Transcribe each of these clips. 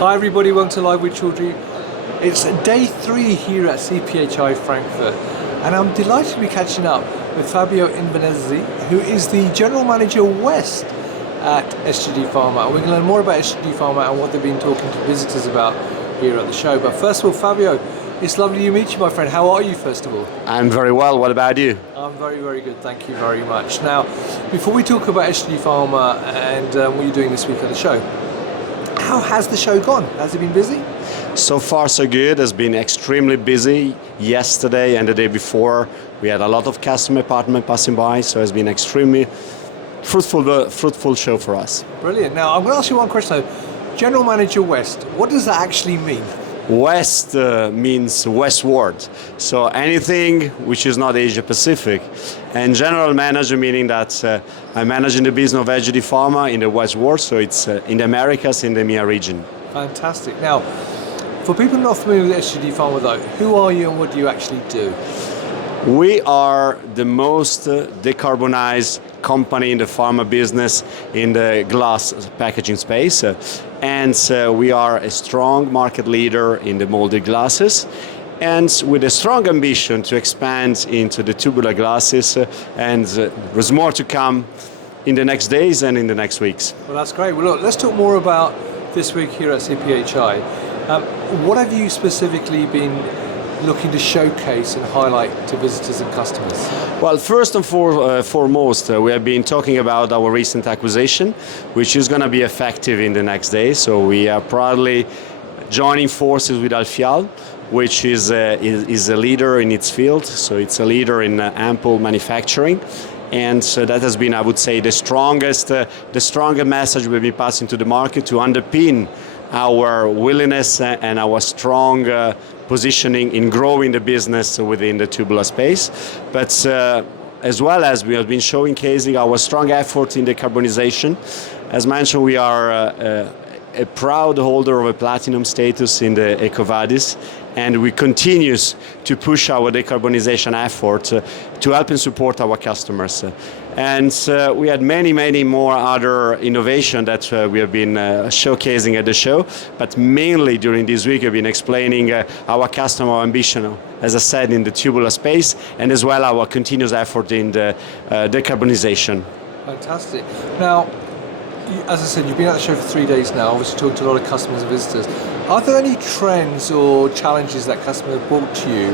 Hi everybody, welcome to Live with Children. It's day 3 here at CPHI Frankfurt, and I'm delighted to be catching up with Fabio Invernizziat, who is the General Manager West at SGD Pharma. We're going to learn more about SGD Pharma and what they've been talking to visitors about here at the show. But first of all, Fabio, it's lovely to meet you, my friend. How are you, first of all? I'm very well. What about you? I'm very, very good. Thank you very much. Now, before we talk about SGD Pharma and what you're doing this week at the show, how has the show gone? Has it been busy? So far, so good. It's been extremely busy. Yesterday and the day before, we had a lot of customer partners passing by, so it's been extremely fruitful show for us. Brilliant. Now, I'm going to ask you one question though. General Manager West, what does that actually mean? West means westward, so anything which is not Asia Pacific. And general manager meaning that I'm managing the business of SGD Pharma in the westward, so it's in the Americas, in the EMEA region. Fantastic. Now, for people not familiar with SGD Pharma though, who are you and what do you actually do? We are the most decarbonized company in the pharma business in the glass packaging space, and we are a strong market leader in the molded glasses, and with a strong ambition to expand into the tubular glasses, and there's more to come in the next days and in the next weeks. Well, that's great. Well, look, let's talk more about this week here at CPHI. What have you specifically been looking to showcase and highlight to visitors and customers? Well, first and foremost, we have been talking about our recent acquisition, which is going to be effective in the next day. So we are proudly joining forces with Alphial, which is a leader in its field. So it's a leader in ampoule manufacturing. And so that has been, I would say, the strongest message we've been passing to the market to underpin our willingness and our strong positioning in growing the business within the tubular space. But as well as we have been showcasing our strong effort in decarbonization. As mentioned, we are a proud holder of a platinum status in the 𝐒𝐿𝐥𝐿, and we continue to push our decarbonization effort to help and support our customers. And we had many more other innovations that we have been showcasing at the show, but mainly during this week I've been explaining our customer ambition, as I said, in the tubular space, and as well our continuous effort in the decarbonization. Fantastic. Now, as I said, you've been at the show for 3 days now, obviously talking to a lot of customers and visitors. Are there any trends or challenges that customers have brought to you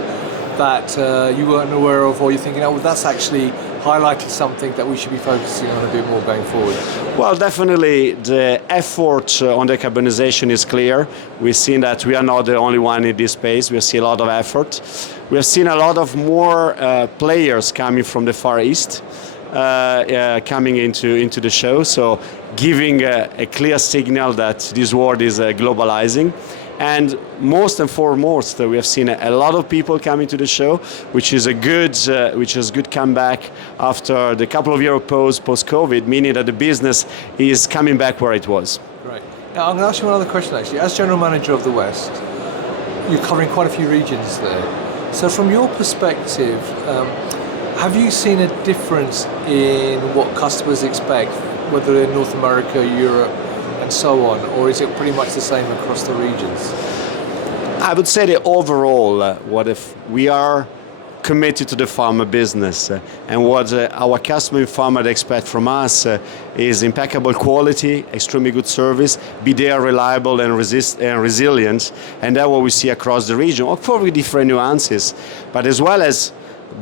that you weren't aware of, or you're thinking, oh, well, that's actually highlighted something that we should be focusing on a bit more going forward? Well, definitely the effort on decarbonization is clear. We've seen that we are not the only one in this space. We see a lot of effort. We have seen a lot of more players coming from the Far East, coming into the show, so giving a clear signal that this world is globalizing. And most and foremost, we have seen a lot of people coming to the show, which is a good comeback after the couple of year post-COVID, meaning that the business is coming back where it was. Great. Now I'm going to ask you one other question actually. As General Manager of the West, you're covering quite a few regions there. So from your perspective, have you seen a difference in what customers expect, whether in North America, Europe, and so on, or is it pretty much the same across the regions? I would say that overall, what if we are committed to the pharma business, and what our customer in pharma expect from us is impeccable quality, extremely good service, be there reliable and resilient, and that's what we see across the region, of course with different nuances, but as well as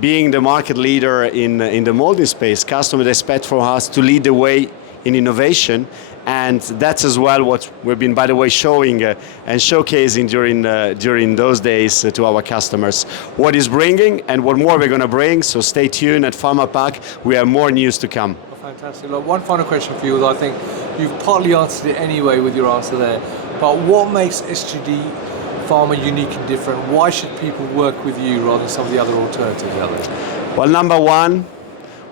being the market leader in the molding space, customers expect from us to lead the way in innovation, and that's as well what we've been, by the way, showing and showcasing during those days to our customers. What is bringing and what more we're going to bring, so stay tuned at Pharma Pack, we have more news to come. Oh, fantastic. Look, one final question for you, I think you've partly answered it anyway with your answer there, but what makes SGD Pharma unique and different? Why should people work with you rather than some of the other alternatives out there? Well, number one,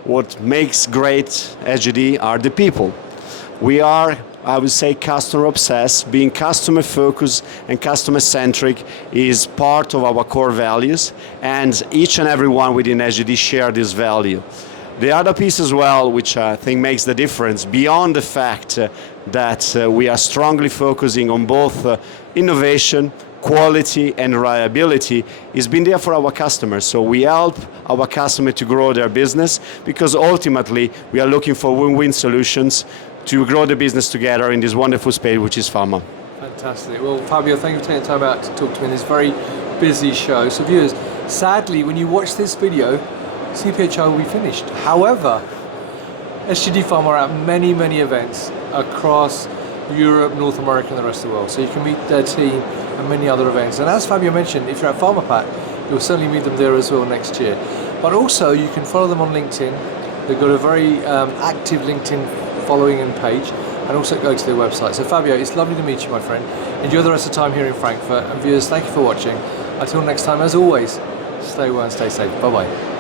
what makes great SGD are the people. We are, I would say, customer obsessed. Being customer focused and customer centric is part of our core values, and each and every one within SGD share this value. The other piece as well, which I think makes the difference, beyond the fact that we are strongly focusing on both innovation, quality and reliability, is been there for our customers. So we help our customer to grow their business, because ultimately we are looking for win-win solutions to grow the business together in this wonderful space, which is pharma. Fantastic. Well, Fabio, thank you for taking time out to talk to me in this very busy show. So viewers, sadly, when you watch this video, CPHI will be finished. However, SGD Pharma are at many, many events across Europe, North America and the rest of the world. So you can meet their team and many other events. And as Fabio mentioned, if you're at PharmaPack, you'll certainly meet them there as well next year. But also you can follow them on LinkedIn. They've got a very active LinkedIn following and page, and also go to their website. So Fabio, it's lovely to meet you, my friend. Enjoy the rest of the time here in Frankfurt. And viewers, thank you for watching. Until next time, as always, stay well and stay safe. Bye-bye.